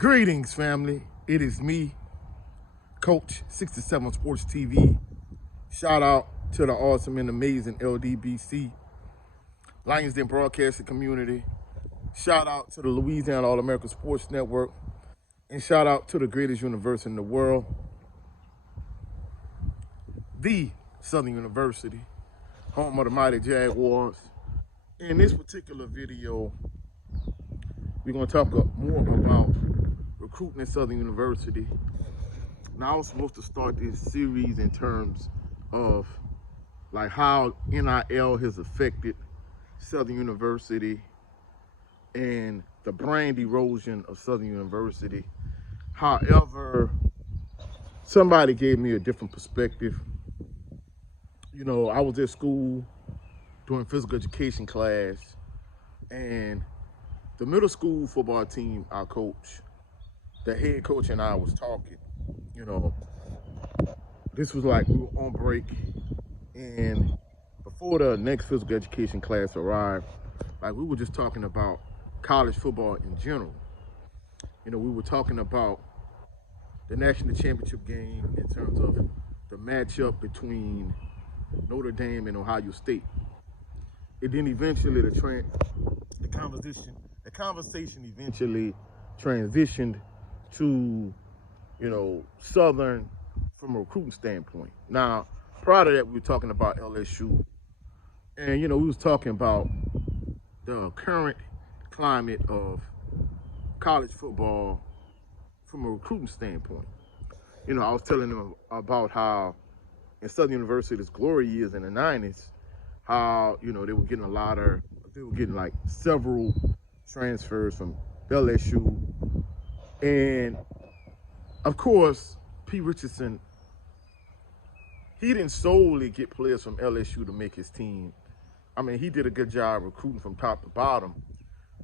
Greetings, family. It is me, Coach 67 Sports TV. Shout out to the awesome and amazing LDBC, Lions Den broadcasting community. Shout out to the Louisiana All-American Sports Network. And shout out to the greatest university in the world, the Southern University, home of the mighty Jaguars. In this particular video, we're going to talk more about recruiting at Southern University. Now, I was supposed to start this series in terms of like how NIL has affected Southern University and the brand erosion of Southern University. However, somebody gave me a different perspective. You know, I was at school doing physical education class, and the middle school football team I coach, the head coach and I was talking. You know, this was like we were on break, and before the next physical education class arrived, like we were just talking about college football in general. You know, we were talking about the national championship game in terms of the matchup between Notre Dame and Ohio State. And then eventually the conversation eventually transitioned to, you know, Southern from a recruiting standpoint. Now, prior to that, we were talking about LSU. And, you know, we was talking about the current climate of college football from a recruiting standpoint. You know, I was telling them about how in Southern University's glory years in the 90s, how, you know, they were getting like several transfers from LSU. And of course, P. Richardson, he didn't solely get players from LSU to make his team. I mean, he did a good job recruiting from top to bottom,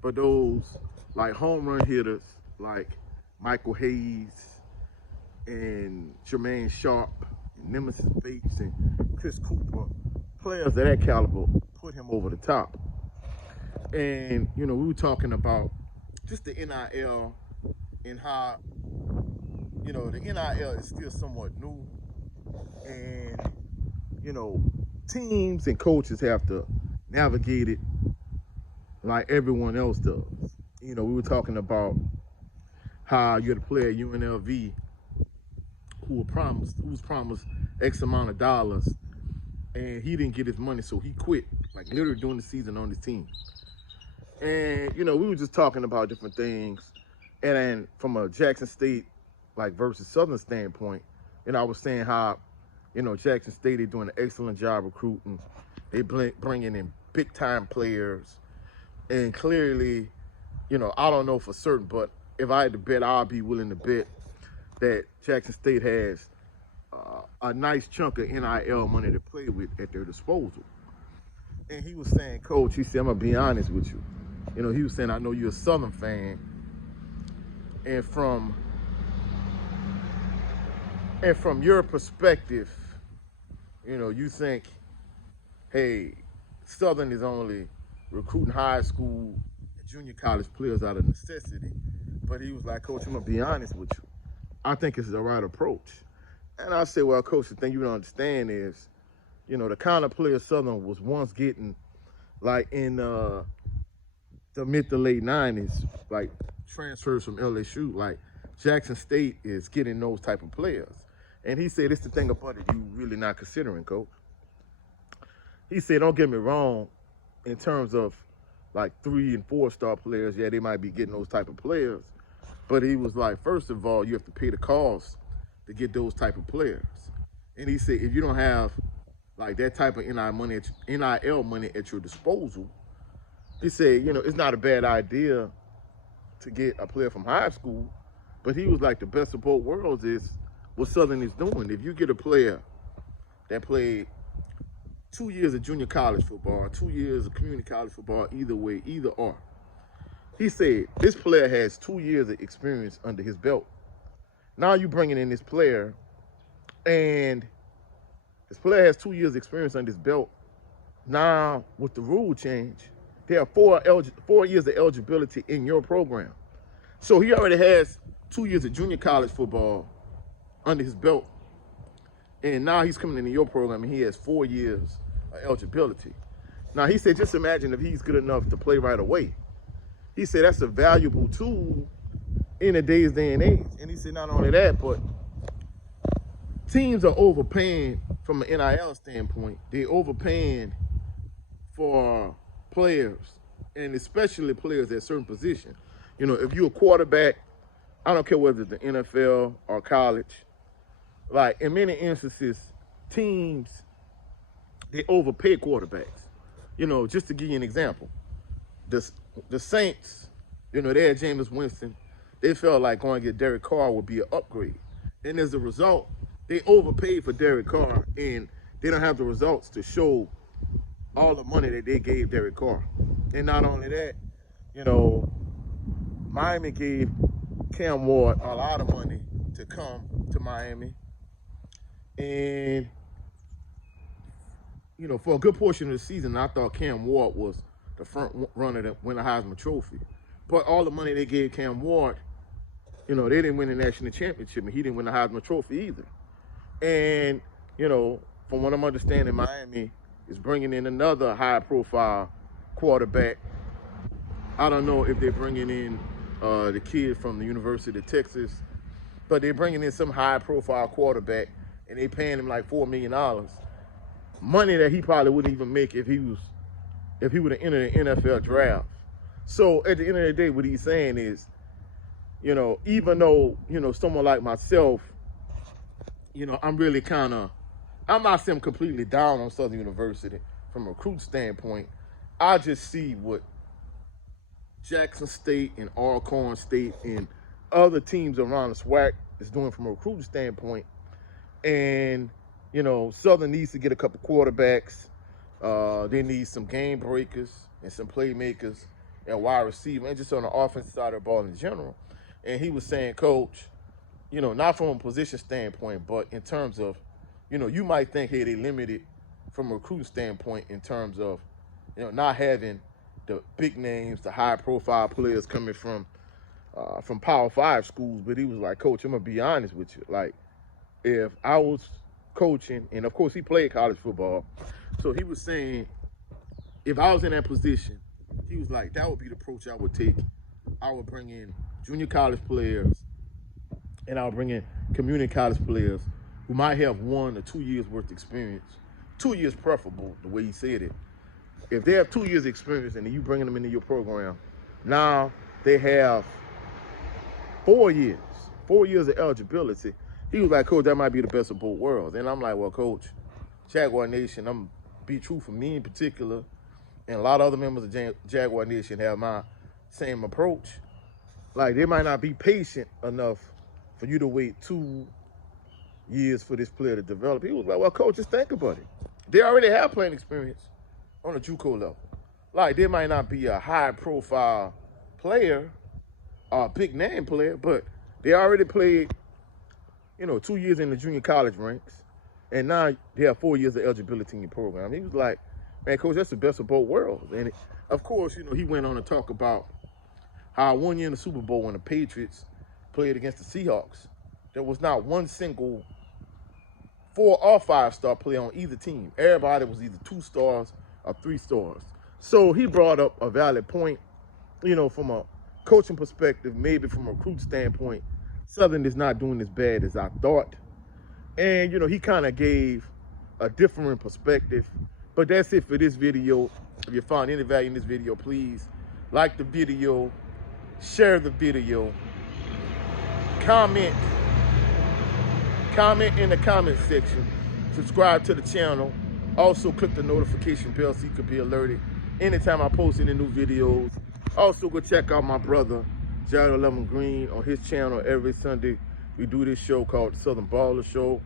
but those like home run hitters like Michael Hayes and Jermaine Sharp, and Nemesis Bates and Chris Cooper, players of that caliber put him over the top. And, you know, we were talking about just the NIL and how, you know, the NIL is still somewhat new. And, you know, teams and coaches have to navigate it like everyone else does. You know, we were talking about how you had a player at UNLV who was promised X amount of dollars, and he didn't get his money, so he quit, like literally during the season on his team. And, you know, we were just talking about different things. And then from a Jackson State, like versus Southern standpoint, and I was saying how, you know, Jackson State, they're doing an excellent job recruiting. They bringing in big time players. And clearly, you know, I don't know for certain, but if I had to bet, I'd be willing to bet that Jackson State has a nice chunk of NIL money to play with at their disposal. And he was saying, Coach, he said, I'm going to be honest with you. You know, he was saying, I know you're a Southern fan. And from your perspective, you know, you think, hey, Southern is only recruiting high school and junior college players out of necessity. But he was like, Coach, I'm going to be honest with you. I think it's the right approach. And I said, well, Coach, the thing you don't understand is, you know, the kind of player Southern was once getting, like in the mid to late 90s, like transfers from LSU, like Jackson State is getting those type of players. And he said, it's the thing about it you really not considering, Coach. He said, don't get me wrong, in terms of like 3- and 4-star players, yeah, they might be getting those type of players. But he was like, first of all, you have to pay the cost to get those type of players. And he said, if you don't have like that type of NIL money at your disposal, he said, you know, it's not a bad idea to get a player from high school. But he was like, the best of both worlds is what Southern is doing. If you get a player that played 2 years of junior college football, 2 years of community college football, either way, either or. He said, this player has 2 years of experience under his belt. Now you bringing in this player, and this player has 2 years experience under his belt. Now, with the rule change, there are 4 years of eligibility in your program. So he already has 2 years of junior college football under his belt. And now he's coming into your program and he has 4 years of eligibility. Now, he said, just imagine if he's good enough to play right away. He said that's a valuable tool in today's day and age. And he said not only that, but teams are overpaying from an NIL standpoint. They're overpaying for players, and especially players at certain positions. You know, if you're a quarterback, I don't care whether it's the NFL or college, like in many instances, teams, they overpay quarterbacks. You know, just to give you an example, the Saints, you know, they had Jameis Winston. They felt like going to get Derek Carr would be an upgrade. And as a result, they overpaid for Derek Carr, and they don't have the results to show all the money that they gave Derek Carr. And not only that, you know, Miami gave Cam Ward a lot of money to come to Miami. And, you know, for a good portion of the season, I thought Cam Ward was the front runner to win the Heisman Trophy. But all the money they gave Cam Ward, you know, they didn't win the national championship, and he didn't win the Heisman Trophy either. And, you know, from what I'm understanding, Miami is bringing in another high-profile quarterback. I don't know if they're bringing in the kid from the University of Texas, but they're bringing in some high-profile quarterback, and they paying him like $4 million. Money that he probably wouldn't even make if he would have entered the NFL draft. So at the end of the day, what he's saying is, you know, even though, you know, someone like myself, you know, I'm really I'm not saying I'm completely down on Southern University from a recruit standpoint. I just see what Jackson State and Alcorn State and other teams around the SWAC is doing from a recruiting standpoint. And, you know, Southern needs to get a couple quarterbacks. They need some game breakers and some playmakers and wide receiver, and just on the offensive side of the ball in general. And he was saying, Coach, you know, not from a position standpoint, but in terms of, you know, you might think, hey, they limited from a recruiting standpoint in terms of, you know, not having the big names, the high-profile players coming from Power 5 schools. But he was like, Coach, I'm going to be honest with you. Like, if I was coaching, and of course he played college football, so he was saying, if I was in that position, he was like, that would be the approach I would take. I would bring in junior college players, and I would bring in community college players who might have 1 or 2 years worth of experience. 2 years preferable, the way he said it. If they have 2 years experience and you bringing them into your program, now they have 4 years of eligibility. He was like, Coach, that might be the best of both worlds. And I'm like, well, Coach, Jaguar Nation, I'm be true for me in particular, and a lot of other members of Jaguar Nation have my same approach. Like, they might not be patient enough for you to wait 2 years for this player to develop. He was like, well, Coach, just think about it. They already have playing experience on a JUCO level. Like, they might not be a high-profile player or a big-name player, but they already played, you know, 2 years in the junior college ranks, and now they have 4 years of eligibility in your program. He was like, man, Coach, that's the best of both worlds. And, of course, you know, he went on to talk about how 1 year in the Super Bowl when the Patriots played against the Seahawks, there was not one single 4 or 5-star player on either team. Everybody was either 2 stars or 3 stars. So he brought up a valid point, you know, from a coaching perspective, maybe from a recruit standpoint. Southern is not doing as bad as I thought. And, you know, he kind of gave a different perspective. But that's it for this video. If you found any value in this video, please like the video, share the video, comment in the comment section, subscribe to the channel. Also, click the notification bell so you can be alerted anytime I post any new videos. Also, go check out my brother, Jared 11 Green, on his channel. Every Sunday, we do this show called the Southern Baller Show.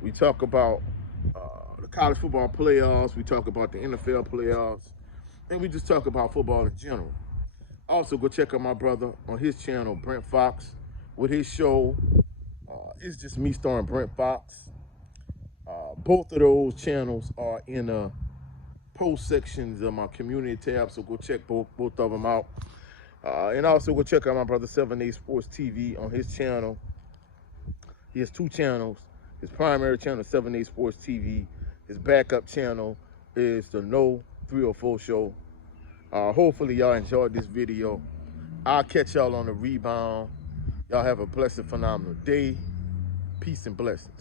We talk about the college football playoffs. We talk about the NFL playoffs. And we just talk about football in general. Also, go check out my brother on his channel, Brent Fox, with his show. It's just me starring Brent Fox. Both of those channels are in post sections of my community tab, so go check both of them out. And also go check out my brother 7A Sports TV on his channel. He has 2 channels. His primary channel is 7A Sports TV. His backup channel is the No 304 Show. Hopefully y'all enjoyed this video. I'll catch y'all on the rebound. Y'all have a blessed, phenomenal day. Peace and blessings.